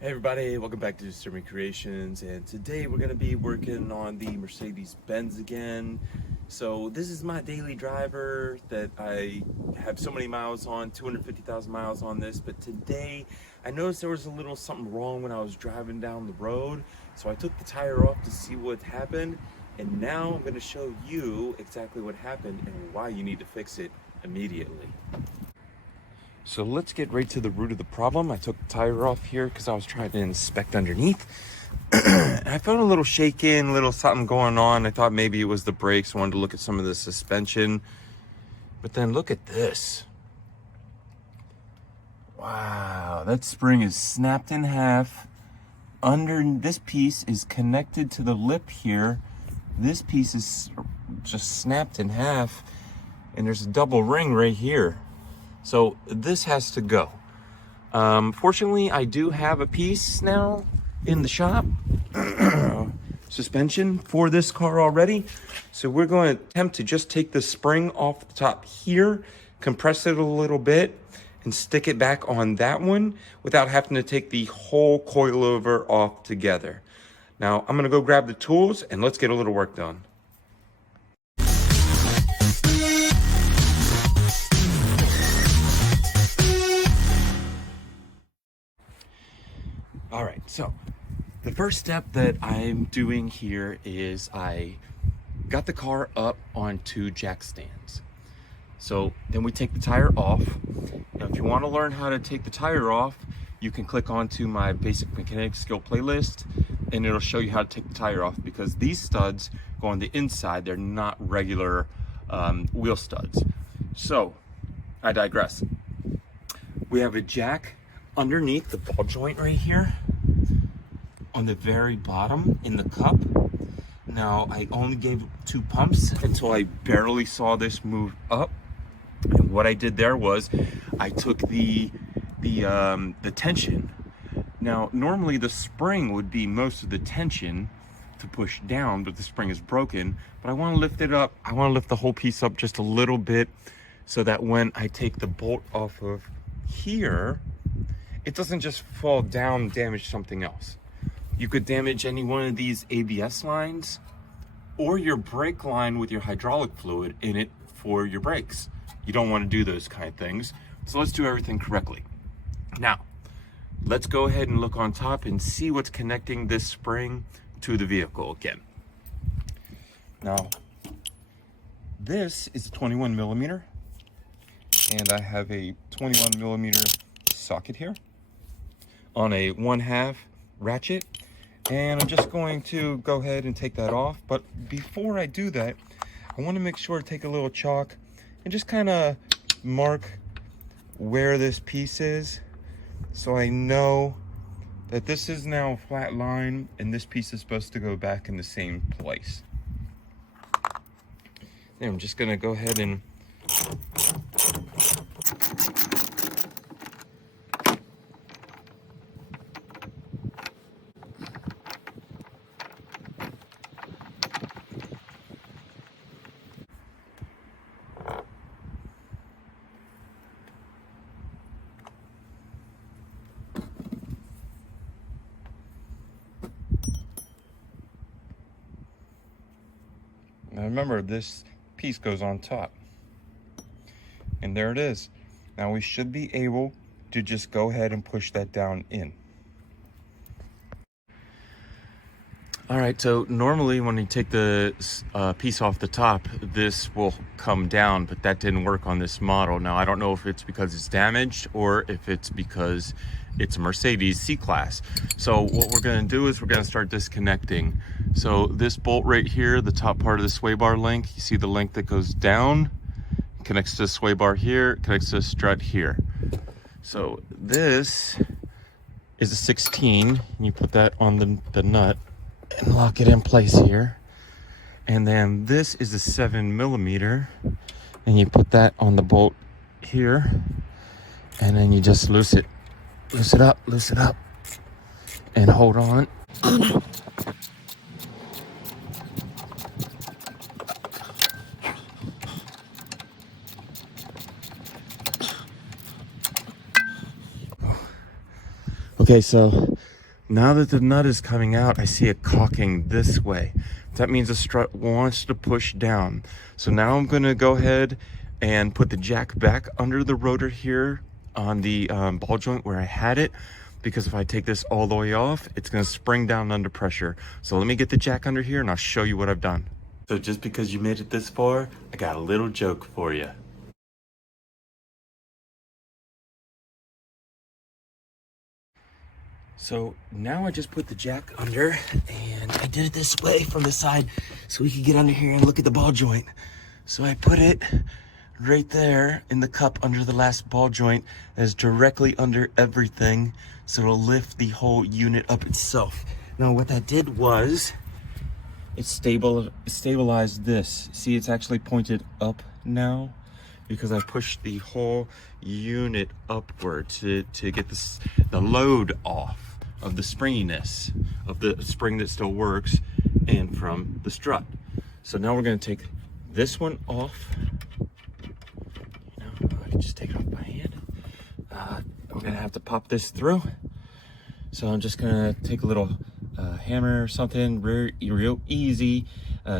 Hey everybody, welcome back to Disturbing Kreationz, and today we're going to be working on the Mercedes Benz again. So this is my daily driver that I have so many miles on, 250,000 miles on this, but today I noticed there was a little something wrong when I was driving down the road, so I took the tire off to see what happened, and now I'm going to show you exactly what happened and why you need to fix it immediately. So let's get right to the root of the problem. I took the tire off here because I was trying to inspect underneath. I felt a little shaking, a little something going on. I thought maybe it was the brakes. I wanted to look at some of the suspension. But then look at this. Wow, that spring is snapped in half. Under this piece is connected to the lip here. This piece is just snapped in half. And there's a double ring right here. So this has to go. Fortunately, I do have a piece now in the shop, suspension for this car already. So we're going to attempt to just take the spring off the top here, compress it a little bit, and stick it back on that one without having to take the whole coilover off together. Now, I'm going to go grab the tools and let's get a little work done. All right, so the first step that I'm doing here is I got the car up onto jack stands. So then we take the tire off. Now, if you want to learn how to take the tire off, you can click onto my basic mechanics skill playlist and it'll show you how to take the tire off, because these studs go on the inside. They're not regular wheel studs. So I digress. We have a jack underneath the ball joint right here on the very bottom in the cup. Now, I only gave 2 pumps until I barely saw this move up. And what I did there was I took the tension. Now, normally the spring would be most of the tension to push down, but the spring is broken. But I want to lift it up. I want to lift the whole piece up just a little bit so that when I take the bolt off of here, it doesn't just fall down and damage something else. You could damage any one of these ABS lines or your brake line with your hydraulic fluid in it for your brakes. You don't want to do those kind of things. So let's do everything correctly. Now, let's go ahead and look on top and see what's connecting this spring to the vehicle again. Now, this is a 21 millimeter, and I have a 21 millimeter socket here on a 1/2 ratchet, and I'm just going to go ahead and take that off. But before I do that, I want to make sure to take a little chalk and just kind of mark where this piece is, so I know that this is now a flat line and this piece is supposed to go back in the same place. Then I'm just going to go ahead and now remember, this piece goes on top. And there it is. Now we should be able to just go ahead and push that down in. All right, so normally when you take the piece off the top, this will come down, but that didn't work on this model. Now, I don't know if it's because it's damaged or if it's because it's a Mercedes C-Class. So what we're gonna do is we're gonna start disconnecting. So this bolt right here, the top part of the sway bar link, you see the link that goes down, connects to the sway bar here, connects to the strut here. So this is a 16, and you put that on the nut and lock it in place here. And then this is a 7 millimeter, and you put that on the bolt here, and then you just loose it up, and hold on. Okay, so now that the nut is coming out, I see it cocking this way. That means the strut wants to push down. So now I'm gonna go ahead and put the jack back under the rotor here on the ball joint where I had it, because if I take this all the way off, it's gonna spring down under pressure. So let me get the jack under here and I'll show you what I've done. So just because you made it this far, I got a little joke for you. So now I just put the jack under, and I did it this way from the side so we could get under here and look at the ball joint. So I put it right there in the cup under the last ball joint as directly under everything, so it'll lift the whole unit up itself. Now what that did was it stabilized this. See, it's actually pointed up now because I pushed the whole unit upward to get the load off of the springiness of the spring that still works and from the strut. So now we're going to take this one off. I can just take it off by hand. We're going to have to pop this through. So I'm just going to take a little hammer or something, real easy,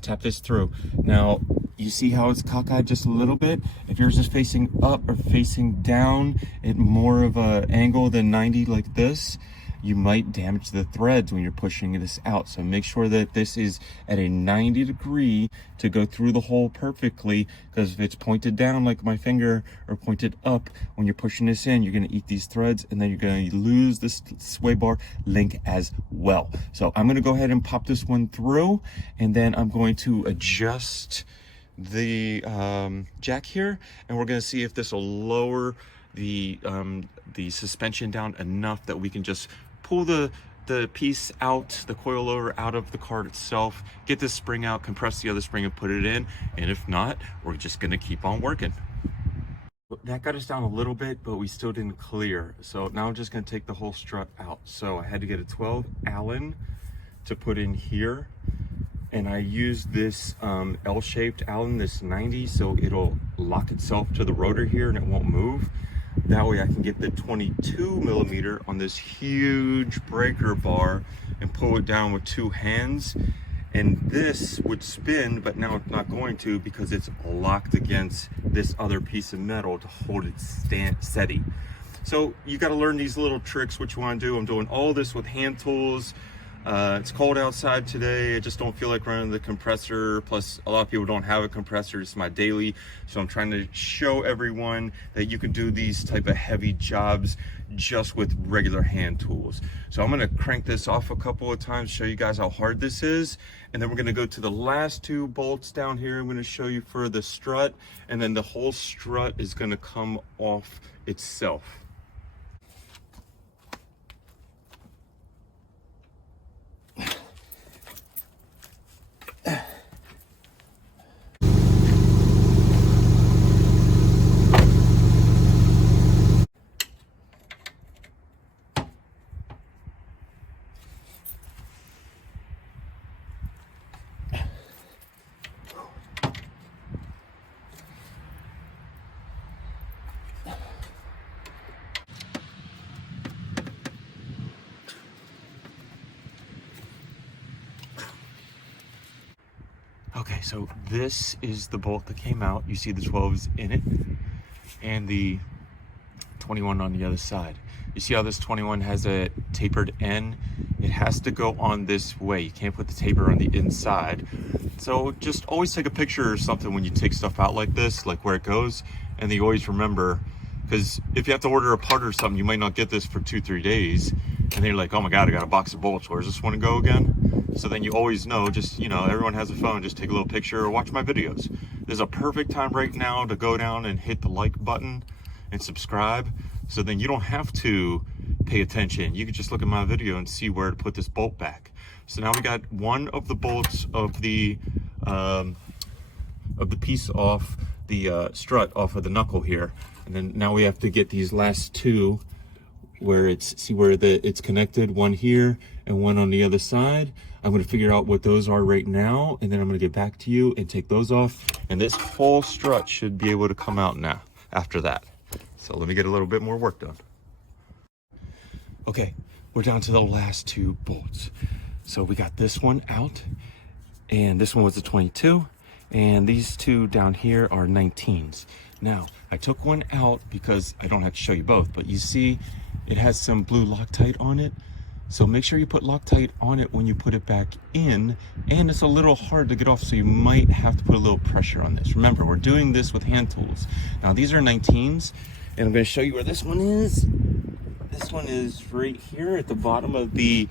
tap this through. Now you see how it's cockeyed just a little bit? If yours is facing up or facing down at more of a angle than 90 like this, you might damage the threads when you're pushing this out. So make sure that this is at a 90 degree to go through the hole perfectly, because if it's pointed down like my finger or pointed up, when you're pushing this in, you're going to eat these threads and then you're going to lose this sway bar link as well. So I'm going to go ahead and pop this one through, and then I'm going to adjust the jack here, and we're going to see if this will lower the suspension down enough that we can just pull the piece out, the coilover out of the card itself, get this spring out, compress the other spring and put it in. And if not, we're just gonna keep on working. That got us down a little bit, but we still didn't clear. So now I'm just gonna take the whole strut out. So I had to get a 12 Allen to put in here. And I used this L-shaped Allen, this 90, so it'll lock itself to the rotor here and it won't move. That way I can get the 22 millimeter on this huge breaker bar and pull it down with two hands. And this would spin, but now it's not going to because it's locked against this other piece of metal to hold it steady. So you got to learn these little tricks, what you want to do. I'm doing all this with hand tools. It's cold outside today. I just don't feel like running the compressor. Plus, a lot of people don't have a compressor. It's my daily. So I'm trying to show everyone that you can do these type of heavy jobs just with regular hand tools. So I'm gonna crank this off a couple of times, show you guys how hard this is. And then we're gonna go to the last two bolts down here. I'm gonna show you for the strut. And then the whole strut is gonna come off itself. Okay, so this is the bolt that came out. You see the 12s in it and the 21 on the other side. You see how this 21 has a tapered end? It has to go on this way. You can't put the taper on the inside. So just always take a picture or something when you take stuff out like this, like where it goes, and then you always remember, because if you have to order a part or something, you might not get this for 2-3 days, and then you're like, oh my God, I got a box of bolts. Where's this one go again? So then you always know, just, you know, everyone has a phone, just take a little picture or watch my videos. There's a perfect time right now to go down and hit the like button and subscribe. So then you don't have to pay attention. You can just look at my video and see where to put this bolt back. So now we got one of the bolts of the piece off the strut off of the knuckle here. And then now we have to get these last two where it's connected, one here and one on the other side. I'm going to figure out what those are right now, and then I'm going to get back to you and take those off, and this whole strut should be able to come out now after that. So let me get a little bit more work done. Okay, we're down to the last 2 bolts. So we got this one out, and this one was a 22, and these 2 down here are 19s. Now, I took one out because I don't have to show you both, but you see it has some blue Loctite on it. So make sure you put Loctite on it when you put it back in, and it's a little hard to get off, so you might have to put a little pressure on this. Remember, we're doing this with hand tools. Now these are 19s, and I'm going to show you where this one is. This one is right here at the bottom of the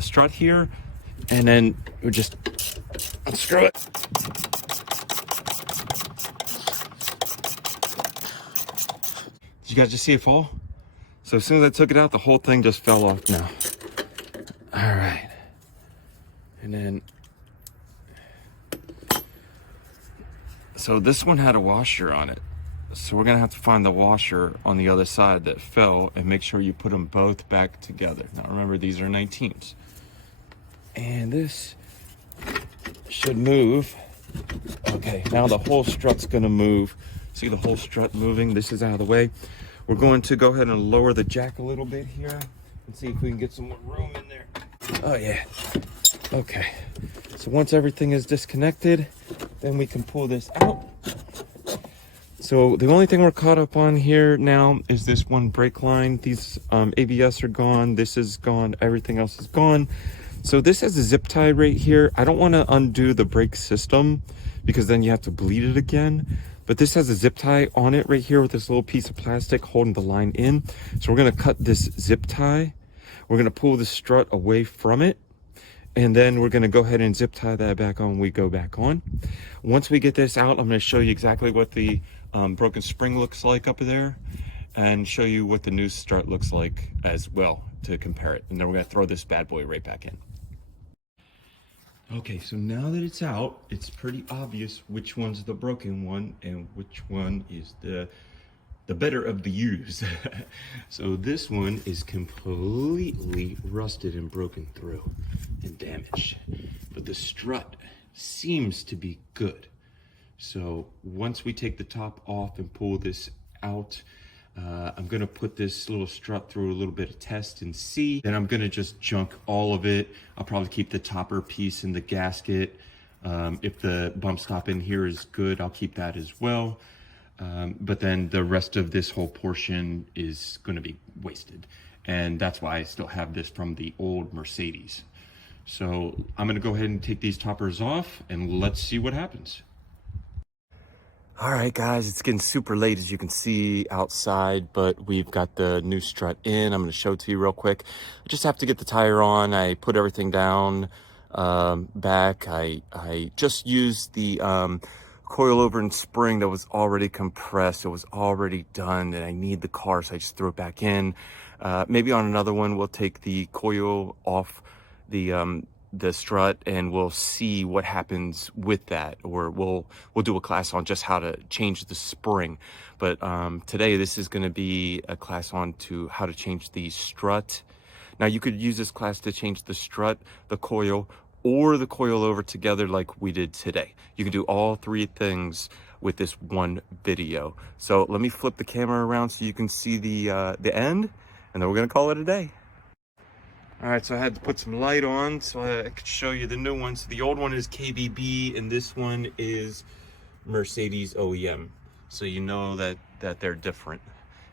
strut here, and then we just unscrew it. Did you guys just see it fall? So as soon as I took it out, the whole thing just fell off now. All right. And then, so this one had a washer on it. So we're gonna have to find the washer on the other side that fell and make sure you put them both back together. Now remember, these are 19s. And this should move. Okay, now the whole strut's gonna move. See the whole strut moving? This is out of the way. We're going to go ahead and lower the jack a little bit here and see if we can get some more room in there. Oh yeah. Okay. So once everything is disconnected, then we can pull this out. So the only thing we're caught up on here now is this one brake line. These ABS are gone. This is gone. Everything else is gone. So this has a zip tie right here. I don't want to undo the brake system because then you have to bleed it again. But this has a zip tie on it right here with this little piece of plastic holding the line in. So we're gonna cut this zip tie. We're gonna pull the strut away from it. And then we're gonna go ahead and zip tie that back on when we go back on. Once we get this out, I'm gonna show you exactly what the broken spring looks like up there and show you what the new strut looks like as well to compare it. And then we're gonna throw this bad boy right back in. Okay, so now that it's out, it's pretty obvious which one's the broken one and which one is the better of the use. So this one is completely rusted and broken through and damaged, but the strut seems to be good. So once we take the top off and pull this out, I'm gonna put this little strut through a little bit of test and see. Then I'm gonna just junk all of it. I'll probably keep the topper piece in the gasket. If the bump stop in here is good, I'll keep that as well. But then the rest of this whole portion is gonna be wasted. And that's why I still have this from the old Mercedes. So I'm gonna go ahead and take these toppers off and let's see what happens. All right, guys, it's getting super late, as you can see outside, but we've got the new strut in. I'm going to show it to you real quick. I just have to get the tire on. I put everything down back. I just used the coilover and spring that was already compressed. It was already done, and I need the car, so I just threw it back in. Maybe on another one, we'll take the coil off the strut and we'll see what happens with that, or we'll do a class on just how to change the spring. But today this is going to be a class on to how to change the strut. Now you could use this class to change the strut, the coil, or the coilover together like we did today. You can do all 3 things with this one video. So let me flip the camera around so you can see the end, and then we're going to call it a day. All right, so I had to put some light on so I could show you the new one. So the old one is KBB and this one is Mercedes OEM. So you know that they're different.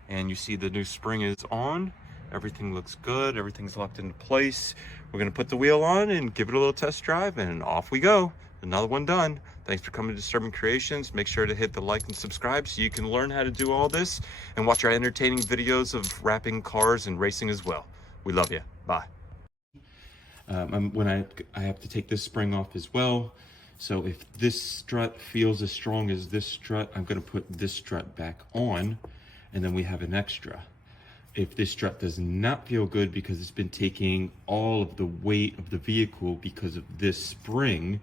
And you see the new spring is on. Everything looks good. Everything's locked into place. We're gonna put the wheel on and give it a little test drive, and off we go. Another one done. Thanks for coming to Disturbing Kreationz. Make sure to hit the like and subscribe so you can learn how to do all this and watch our entertaining videos of wrapping cars and racing as well. We love you. Bye. When I have to take this spring off as well. So if this strut feels as strong as this strut, I'm going to put this strut back on, and then we have an extra. If this strut does not feel good because it's been taking all of the weight of the vehicle because of this spring,